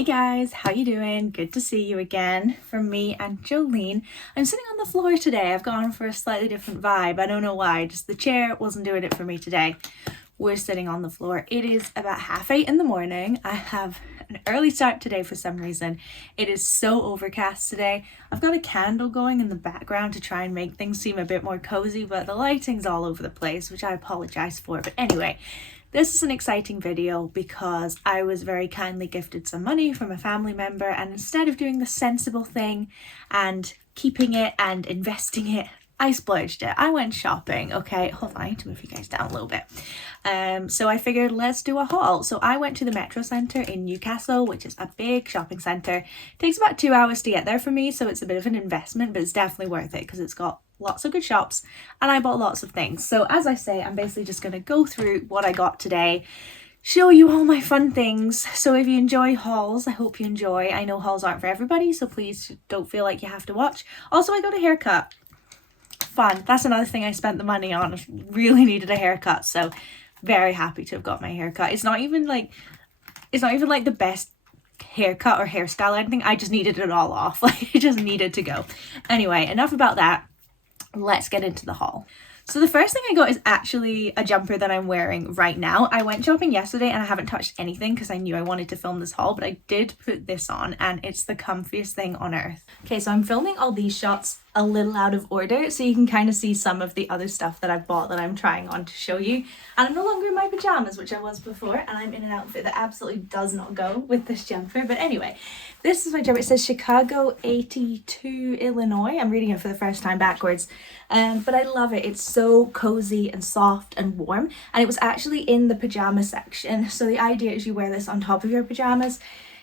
Hey guys, how you doing? Good to see you again from me and Jolene. I'm sitting on the floor today. I've gone for a slightly different vibe. I don't know why, just the chair wasn't doing it for me today. We're sitting on the floor. It is about 8:30 in the morning. I have an early start today for some reason. It is so overcast today. I've got a candle going in the background to try and make things seem a bit more cozy, but the lighting's all over the place, which I apologize for. But anyway, this is an exciting video because I was very kindly gifted some money from a family member, and instead of doing the sensible thing and keeping it and investing it, I splurged it. I went shopping. Okay, hold on, I need to move you guys down a little bit. So I figured let's do a haul. So I went to the Metrocentre in Newcastle, which is a big shopping centre. It takes about 2 hours to get there for me, so it's a bit of an investment, but it's definitely worth it because it's got lots of good shops and I bought lots of things. So as I say, I'm basically just going to go through what I got today, show you all my fun things. So if you enjoy hauls, I hope you enjoy. I know hauls aren't for everybody, so please don't feel like you have to watch. Also, I got a haircut. Fun. That's another thing I spent the money on. I really needed a haircut, so very happy to have got my haircut. It's not even like the best haircut or hairstyle or anything. I just needed it all off. Like, it just needed to go. Anyway, enough about that. Let's get into the haul. So the first thing I got is actually a jumper that I'm wearing right now. I went shopping yesterday and I haven't touched anything because I knew I wanted to film this haul, but I did put this on and it's the comfiest thing on earth. Okay, so I'm filming all these shots a little out of order so you can kind of see some of the other stuff that I've bought that I'm trying on to show you. And I'm no longer in my pajamas, which I was before, and I'm in an outfit that absolutely does not go with this jumper. But anyway, this is my jumper. It says Chicago 82, Illinois. I'm reading it for the first time backwards. But I love it. It's so cozy and soft and warm. And it was actually in the pajama section. So the idea is you wear this on top of your pajamas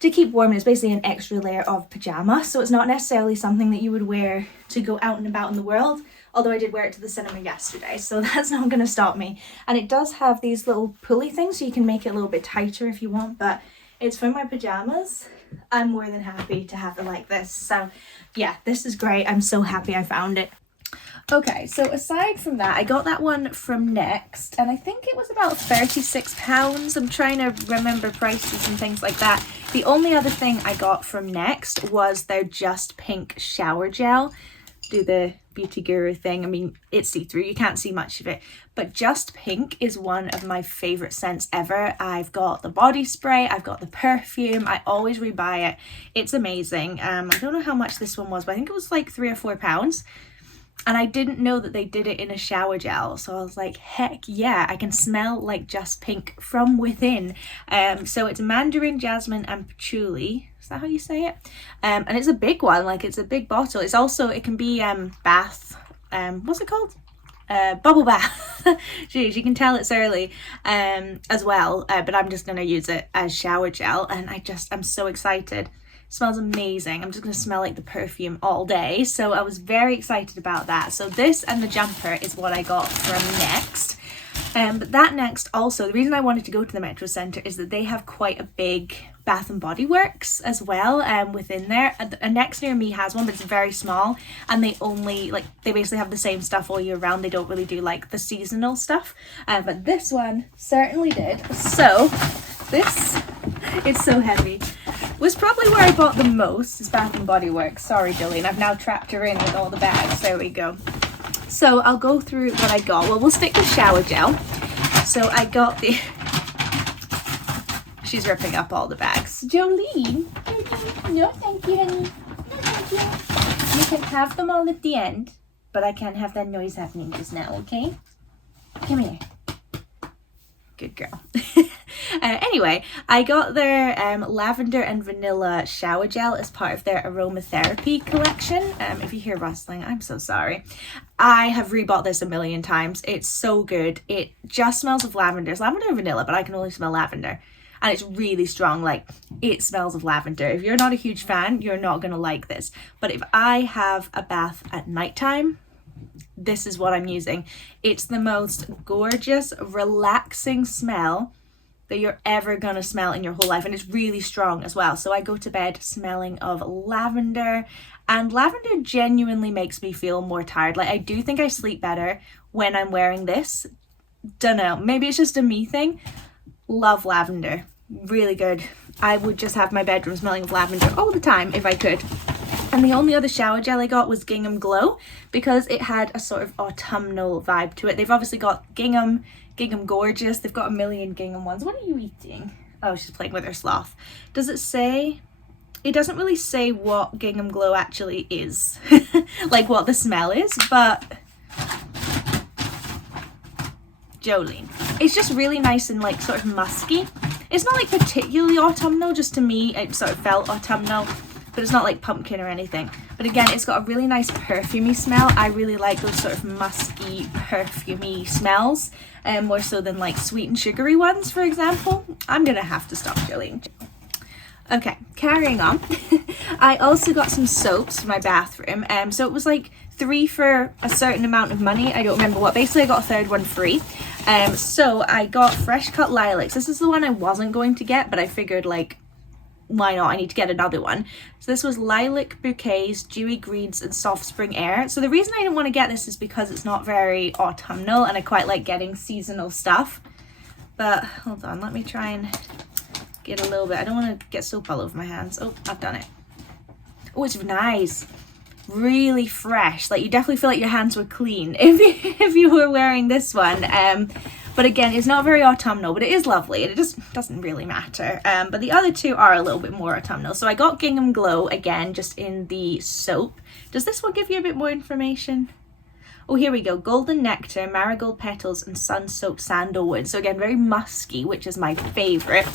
to keep warm. It's basically an extra layer of pajama. So it's not necessarily something that you would wear to go out and about in the world. Although I did wear it to the cinema yesterday, so that's not going to stop me. And it does have these little pulley things, so you can make it a little bit tighter if you want. But it's for my pajamas. I'm more than happy to have it like this. So yeah, this is great. I'm so happy I found it. Okay, so aside from that, I got that one from Next, and I think it was about £36. I'm trying to remember prices and things like that. The only other thing I got from Next was their Just Pink shower gel. Do the beauty guru thing. I mean, it's see-through, you can't see much of it, but Just Pink is one of my favorite scents ever. I've got the body spray, I've got the perfume, I always rebuy it. It's amazing. I don't know how much this one was, but I think it was like £3 or £4. And I didn't know that they did it in a shower gel. So I was like, heck yeah, I can smell like Just Pink from within. So it's mandarin, jasmine and patchouli. Is that how you say it? And it's a big one, like it's a big bottle. It's also, it can be what's it called? Bubble bath. Jeez, you can tell it's early as well. But I'm just going to use it as shower gel. And I'm so excited. Smells amazing. I'm just going to smell like the perfume all day. So I was very excited about that. So this and the jumper is what I got from Next. But that Next also, the reason I wanted to go to the Metrocentre is that they have quite a big Bath and Body Works as well within there. A Next near me has one, but it's very small. And they basically have the same stuff all year round. They don't really do like the seasonal stuff. But this one certainly did. So this, it's so heavy, was probably where I bought the most, is Bath and Body Works. Sorry, Jolene, I've now trapped her in with all the bags. There we go. So I'll go through what I got. Well, we'll stick with shower gel. So I got the... She's ripping up all the bags. Jolene? No, thank you, honey. No, thank you. You can have them all at the end, but I can't have that noise happening just now, okay? Come here. Good girl. Anyway, I got their lavender and vanilla shower gel as part of their aromatherapy collection. If you hear rustling, I'm so sorry. I have rebought this a million times. It's so good. It just smells of lavender. It's lavender and vanilla, but I can only smell lavender. And it's really strong. Like, it smells of lavender. If you're not a huge fan, you're not going to like this. But if I have a bath at nighttime, this is what I'm using. It's the most gorgeous, relaxing smell that you're ever gonna smell in your whole life, and it's really strong as well. So I go to bed smelling of lavender, and lavender genuinely makes me feel more tired. Like, I do think I sleep better when I'm wearing this. Don't know, maybe it's just a me thing. Love lavender. really good. I would just have my bedroom smelling of lavender all the time if I could. And the only other shower gel I got was Gingham Glow because it had a sort of autumnal vibe to it. They've obviously got Gingham Gorgeous. They've got a million gingham ones. What are you eating? Oh, she's playing with her sloth. Does it say? It doesn't really say what Gingham Glow actually is, like what the smell is, but Jolene. It's just really nice and like sort of musky. It's not like particularly autumnal, just to me it sort of felt autumnal, but it's not like pumpkin or anything. But again, it's got a really nice perfumey smell. I really like those sort of musky, perfumey smells, more so than like sweet and sugary ones, for example. I'm gonna have to stop, Jolene. Okay, carrying on. I also got some soaps for my bathroom. So it was like 3 for a certain amount of money. I don't remember what. Basically, I got a third one free. So I got Fresh Cut Lilacs. This is the one I wasn't going to get, but I figured like, why not? I need to get another one. So this was Lilac Bouquets, Dewy Greens, and Soft Spring Air. So the reason I didn't want to get this is because it's not very autumnal, and I quite like getting seasonal stuff. But hold on, let me try and get a little bit. I don't want to get soap all over my hands. Oh, I've done it. Oh, it's nice. Really fresh. Like you definitely feel like your hands were clean if you were wearing this one. But again, it's not very autumnal, but it is lovely, and it just doesn't really matter. But the other two are a little bit more autumnal. So I got Gingham Glow again, just in the soap. Does this one give you a bit more information? Oh, here we go. Golden Nectar, Marigold Petals, and Sun-Soaked Sandalwood. So again, very musky, which is my favorite.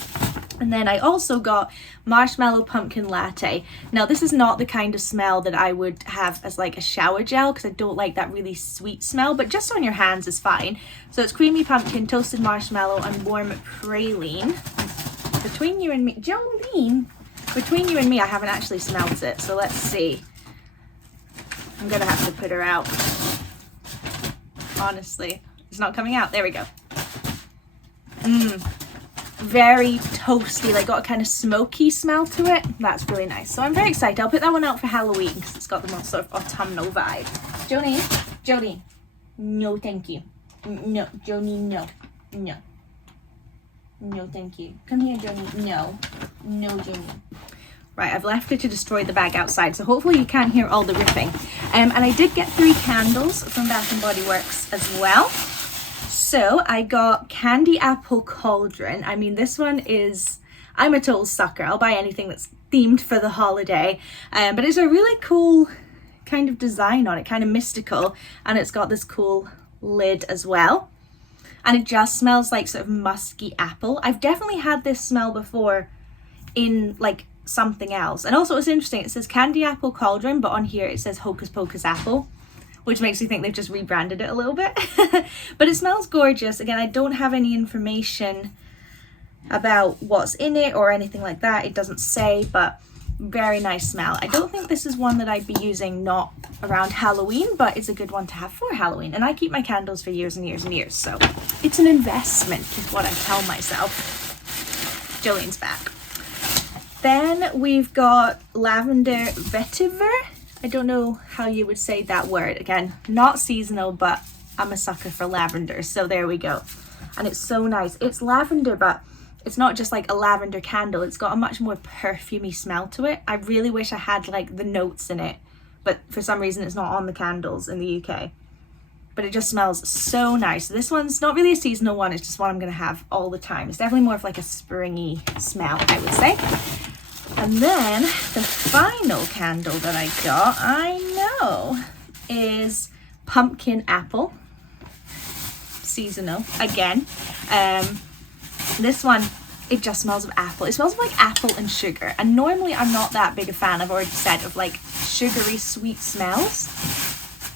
And then I also got Marshmallow Pumpkin Latte. Now, this is not the kind of smell that I would have as like a shower gel because I don't like that really sweet smell, but just on your hands is fine. So it's creamy pumpkin, toasted marshmallow, and warm praline. Between you and me, Jolene, between you and me, I haven't actually smelled it. So let's see. I'm going to have to put her out. Honestly, it's not coming out. There we go. Very toasty, like got a kind of smoky smell to it. That's really nice. So I'm very excited. I'll put that one out for Halloween because it's got the most sort of autumnal vibe. Jolene, no thank you. No, Jolene, no, thank you. Come here, Jolene. No, Jolene. Right, I've left her to destroy the bag outside, so hopefully you can't hear all the ripping. And I did get 3 candles from Bath & Body Works as well. So I got Candy Apple Cauldron. I mean, this one is, I'm a total sucker. I'll buy anything that's themed for the holiday. But it's a really cool kind of design on it, kind of mystical. And it's got this cool lid as well. And it just smells like sort of musky apple. I've definitely had this smell before in like something else. And also it's interesting, it says Candy Apple Cauldron, but on here it says Hocus Pocus Apple, which makes me think they've just rebranded it a little bit. But it smells gorgeous. Again, I don't have any information about what's in it or anything like that. It doesn't say, but very nice smell. I don't think this is one that I'd be using not around Halloween, but it's a good one to have for Halloween. And I keep my candles for years and years and years, so it's an investment is what I tell myself. Jolene's back. Then we've got Lavender Vetiver. I don't know how you would say that word. Again, not seasonal, but I'm a sucker for lavender. So there we go. And it's so nice. It's lavender, but it's not just like a lavender candle. It's got a much more perfumey smell to it. I really wish I had like the notes in it, but for some reason it's not on the candles in the UK. But it just smells so nice. This one's not really a seasonal one. It's just one I'm going to have all the time. It's definitely more of like a springy smell, I would say. And then the final candle that I got, I know, is Pumpkin Apple. Seasonal, again. This one, it just smells of apple. It smells like apple and sugar. And normally I'm not that big a fan, I've already said, of like sugary sweet smells.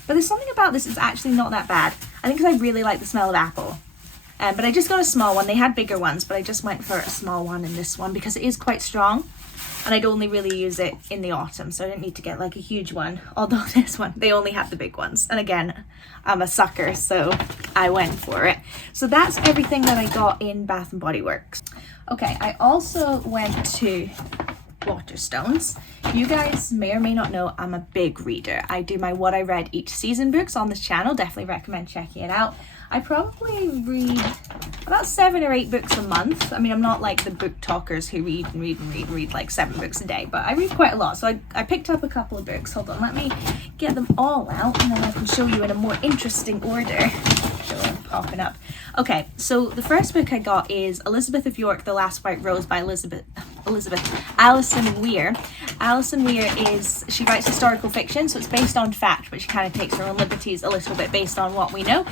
But there's something about this that's actually not that bad. I think because I really like the smell of apple. But I just got a small one. They had bigger ones, but I just went for a small one in this one because it is quite strong. And I'd only really use it in the autumn, so I didn't need to get like a huge one. Although this one, they only had the big ones. And again, I'm a sucker, so I went for it. So that's everything that I got in Bath & Body Works. Okay, I also went to Waterstones. You guys may or may not know I'm a big reader. I do my What I Read Each Season books on this channel. Definitely recommend checking it out. I probably read about 7 or 8 books a month. I mean, I'm not like the book talkers who read and read and read and read like 7 books a day, but I read quite a lot. So I picked up a couple of books. Hold on, let me get them all out and then I can show you in a more interesting order. Show them popping up. Okay, so the first book I got is Elizabeth of York, The Last White Rose by Alison Weir. Alison Weir she writes historical fiction, so it's based on fact, but she kind of takes her own liberties a little bit based on what we know.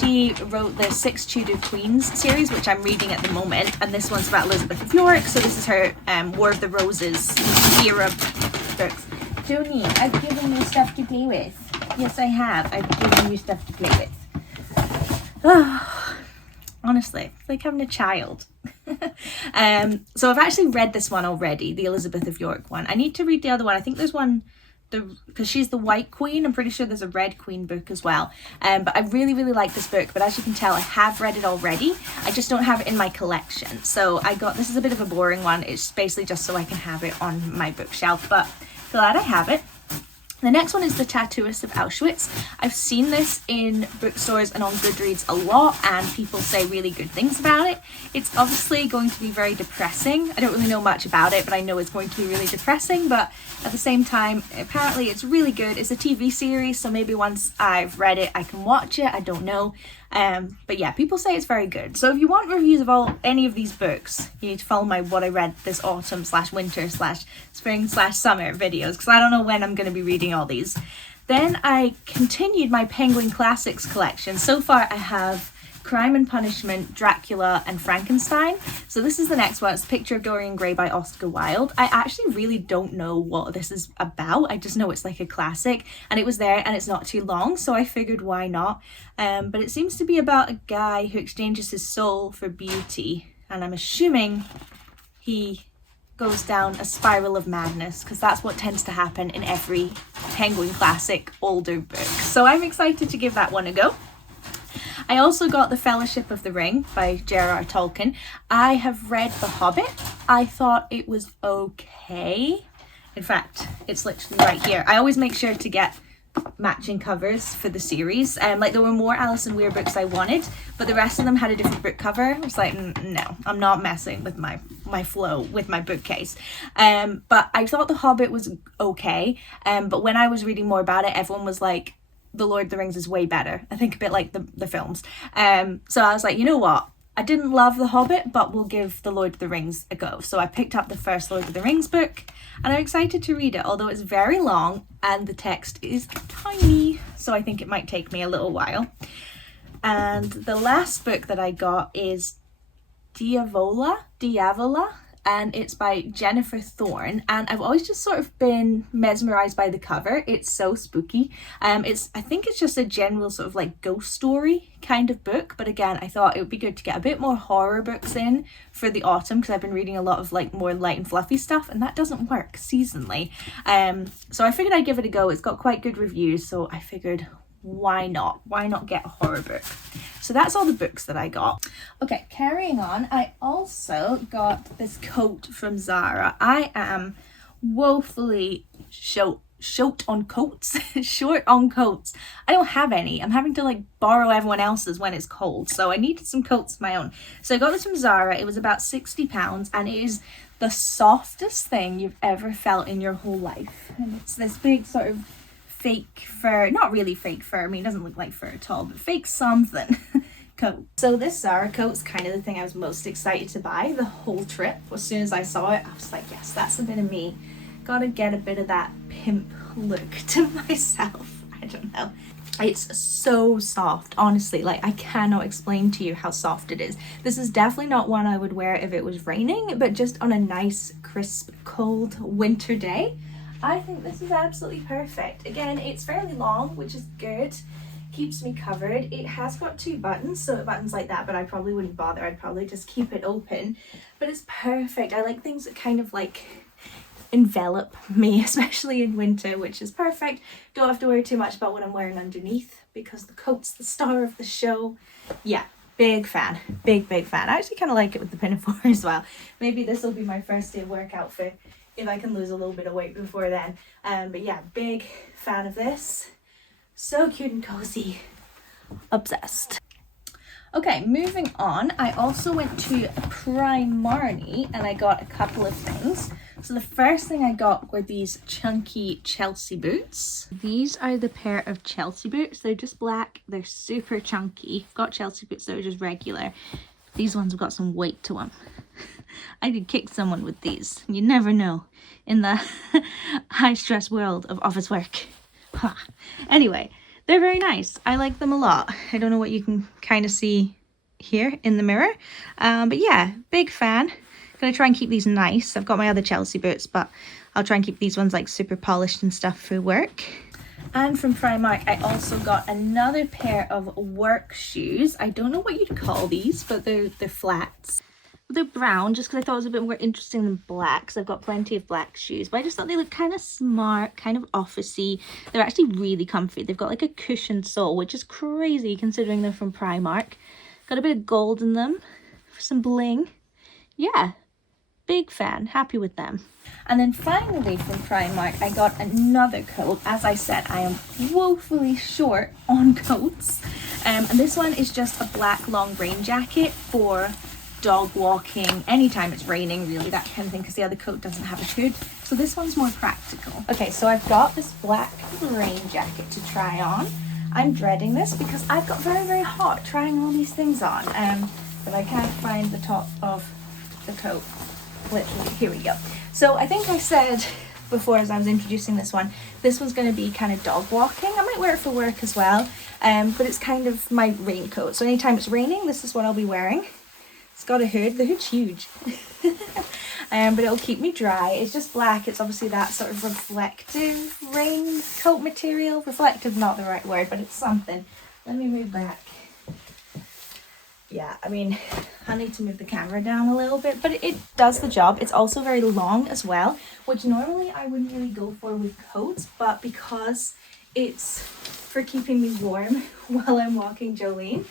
She wrote the 6 Tudor Queens series, which I'm reading at the moment, and this one's about Elizabeth of York, so this is her War of the Roses era books. Jolene, I've given you stuff to play with. Yes, I have. I've given you stuff to play with. Honestly, it's like having a child. So I've actually read this one already, the Elizabeth of York one. I need to read the other one. I think there's one, because she's the White Queen. I'm pretty sure there's a Red Queen book as well. But I really, really like this book. But as you can tell, I have read it already. I just don't have it in my collection. So this is a bit of a boring one. It's basically just so I can have it on my bookshelf. But glad I have it. The next one is The Tattooist of Auschwitz. I've seen this in bookstores and on Goodreads a lot, and people say really good things about it. It's obviously going to be very depressing. I don't really know much about it, but I know it's going to be really depressing, but at the same time, apparently it's really good. It's a TV series, so maybe once I've read it, I can watch it. I don't know. But yeah, people say it's very good. So if you want reviews of any of these books, you need to follow my what I read this autumn / winter / spring / summer videos, because I don't know when I'm going to be reading all these. Then I continued my Penguin Classics collection. So far I have Crime and Punishment, Dracula, and Frankenstein. So this is the next one. It's Picture of Dorian Gray by Oscar Wilde. I actually really don't know what this is about. I just know it's like a classic, and it was there and it's not too long, so I figured why not. But it seems to be about a guy who exchanges his soul for beauty, and I'm assuming he goes down a spiral of madness, because that's what tends to happen in every Penguin Classic older book. So I'm excited to give that one a go. I also got The Fellowship of the Ring by J.R.R. Tolkien. I have read The Hobbit. I thought it was okay. In fact, it's literally right here. I always make sure to get matching covers for the series. Like there were more Alison Weir books I wanted, but the rest of them had a different book cover. I was like, no, I'm not messing with my flow with my bookcase. But I thought The Hobbit was okay. But when I was reading more about it, everyone was like, The Lord of the Rings is way better. I think a bit like the films. So I was like, you know what? I didn't love The Hobbit, but we'll give The Lord of the Rings a go. So I picked up the first Lord of the Rings book, and I'm excited to read it, although it's very long and the text is tiny. So I think it might take me a little while. And the last book that I got is Diavola, and it's by Jennifer Thorne, and I've always just sort of been mesmerized by the cover. It's so spooky. I think it's just a general sort of like ghost story kind of book, but again, I thought it would be good to get a bit more horror books in for the autumn, because I've been reading a lot of like more light and fluffy stuff, and that doesn't work seasonally. So I figured I'd give it a go. It's got quite good reviews, so I figured why not get a horror book. So that's all the books that I got. Okay, carrying on, I also got this coat from Zara. I am woefully short on coats. Short on coats. I don't have any. I'm having to like borrow everyone else's when it's cold, so I needed some coats of my own. So I got this from Zara. It was about £60, and it is the softest thing you've ever felt in your whole life. And it's this big sort of fake fur, not really fake fur, I mean it doesn't look like fur at all, but fake something coat. So this Zara coat's kind of the thing I was most excited to buy the whole trip. As soon as I saw it, I was like, yes, that's a bit of me. Gotta get a bit of that pimp look to myself. I don't know. It's so soft, honestly. Like, I cannot explain to you how soft it is. This is definitely not one I would wear if it was raining, but just on a nice, crisp, cold winter day, I think this is absolutely perfect. Again, it's fairly long, which is good. Keeps me covered. It has got 2 buttons, so it buttons like that, but I probably wouldn't bother. I'd probably just keep it open. But it's perfect. I like things that kind of like envelop me, especially in winter, which is perfect. Don't have to worry too much about what I'm wearing underneath, because the coat's the star of the show. Yeah, big fan. Big fan. I actually kind of like it with the pinafore as well. Maybe this will be my first day of work outfit, if I can lose a little bit of weight before then. But yeah, big fan of this. So cute and cozy. Obsessed. Okay, moving on, I also went to Primark and I got a couple of things. So the first thing I got were these chunky Chelsea boots. These are the pair of Chelsea boots. They're just black, they're super chunky. I've got Chelsea boots that are just regular. These ones have got some weight to them. I could kick someone with these. You never know in the high stress world of office work. Anyway, they're very nice. I like them a lot. I don't know what you can kind of see here in the mirror. But yeah, big fan. Gonna try and keep these nice. I've got my other Chelsea boots, but I'll try and keep these ones like super polished and stuff for work. And from Primark, I also got another pair of work shoes. I don't know what you'd call these, but they're flats. They're brown just because I thought it was a bit more interesting than black, because I've got plenty of black shoes, but I just thought they looked kind of smart, kind of officey. They're actually really comfy. They've got like a cushioned sole, which is crazy considering they're from Primark. Got a bit of gold in them for some bling. Yeah, big fan, happy with them. And then finally from Primark, I got another coat. As I said, I am woefully short on coats. And this one is just a black long rain jacket for dog walking, anytime it's raining, really, that kind of thing, because the other coat doesn't have a hood. So this one's more practical. Okay, so I've got this black rain jacket to try on. I'm dreading this because I've got very, very hot trying all these things on, but I can't find the top of the coat. Literally, here we go. So I think I said before as I was introducing this one's going to be kind of dog walking. I might wear it for work as well, but it's kind of my raincoat. So anytime it's raining, this is what I'll be wearing. It's got a hood. The hood's huge. But it'll keep me dry. It's just black. It's obviously that sort of reflective raincoat material. Reflective, not the right word, but it's something. Let me move back. Yeah, I mean, I need to move the camera down a little bit, but it does the job. It's also very long as well, which normally I wouldn't really go for with coats, but because it's for keeping me warm while I'm walking Jolene,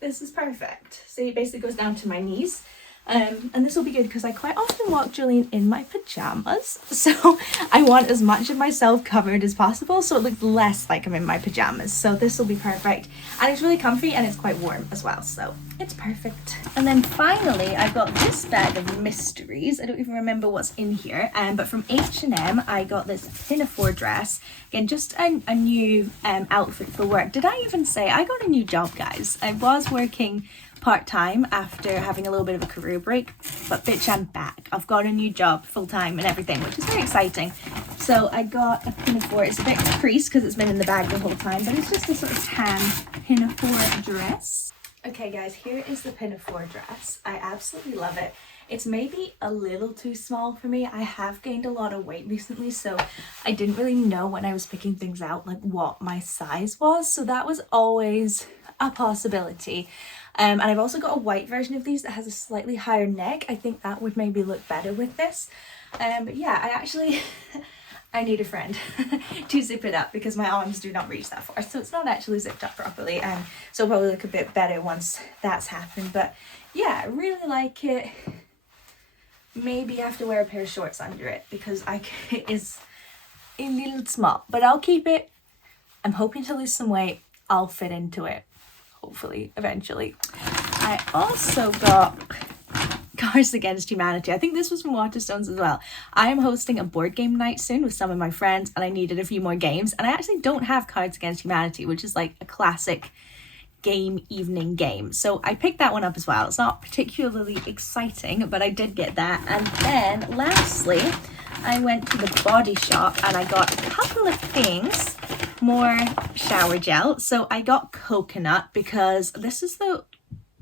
this is perfect. So it basically goes down to my knees. And this will be good because I quite often walk Jolene in my pajamas. So I want as much of myself covered as possible so it looks less like I'm in my pajamas. So this will be perfect. And it's really comfy and it's quite warm as well. So it's perfect. And then finally, I've got this bag of mysteries. I don't even remember what's in here. But from H&M, I got this pinafore dress. Again, just a new outfit for work. Did I even say I got a new job, guys? I was working part-time after having a little bit of a career break, but bitch, I'm back. I've got a new job full-time and everything, which is very exciting. So I got a pinafore. It's a bit creased because it's been in the bag the whole time, but it's just a sort of tan pinafore dress. Okay guys, here is the pinafore dress. I absolutely love it. It's maybe a little too small for me. I have gained a lot of weight recently, so I didn't really know when I was picking things out like what my size was, so that was always a possibility. And I've also got a white version of these that has a slightly higher neck. I think that would maybe look better with this. But yeah, I actually, I need a friend to zip it up because my arms do not reach that far. So it's not actually zipped up properly. So it'll probably look a bit better once that's happened. But yeah, I really like it. Maybe I have to wear a pair of shorts under it because it is a little small. But I'll keep it. I'm hoping to lose some weight. I'll fit into it. Hopefully, eventually. I also got Cards Against Humanity. I think this was from Waterstones as well. I am hosting a board game night soon with some of my friends and I needed a few more games. And I actually don't have Cards Against Humanity, which is like a classic game evening game. So I picked that one up as well. It's not particularly exciting, but I did get that. And then lastly, I went to the Body Shop and I got a couple of things. More shower gel. So I got coconut because this is the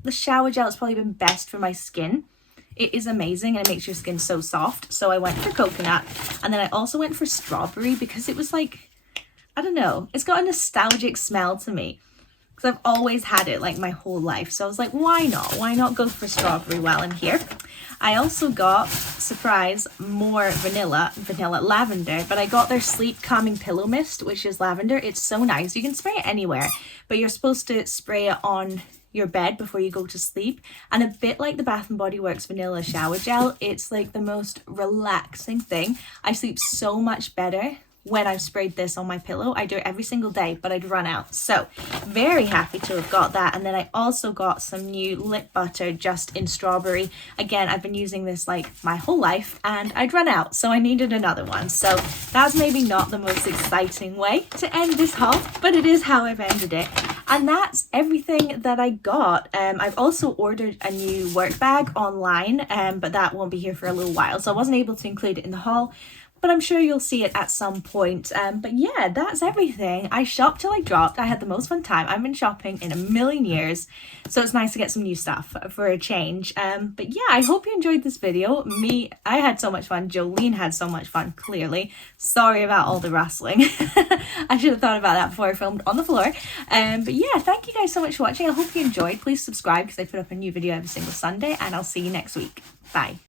shower gel that's probably been best for my skin. It is amazing and it makes your skin so soft. So I went for coconut, and then I also went for strawberry because it was like, I don't know, it's got a nostalgic smell to me because I've always had it like my whole life. So I was like, why not go for strawberry while I'm here. I also got, surprise, more vanilla lavender, but I got their sleep calming pillow mist, which is lavender. It's so nice. You can spray it anywhere, but you're supposed to spray it on your bed before you go to sleep. And a bit like the Bath & Body Works vanilla shower gel, it's like the most relaxing thing. I sleep so much better when I've sprayed this on my pillow. I do it every single day, but I'd run out. So very happy to have got that. And then I also got some new lip butter just in strawberry. Again, I've been using this like my whole life and I'd run out, so I needed another one. So that's maybe not the most exciting way to end this haul, but it is how I've ended it. And that's everything that I got. I've also ordered a new work bag online, but that won't be here for a little while, so I wasn't able to include it in the haul, but I'm sure you'll see it at some point. But yeah, that's everything. I shopped till I dropped. I had the most fun time. I've been shopping in a million years, so it's nice to get some new stuff for a change. But yeah, I hope you enjoyed this video. I had so much fun. Jolene had so much fun, clearly. Sorry about all the rustling. I should have thought about that before I filmed on the floor. But yeah, thank you guys so much for watching. I hope you enjoyed. Please subscribe because I put up a new video every single Sunday, and I'll see you next week. Bye.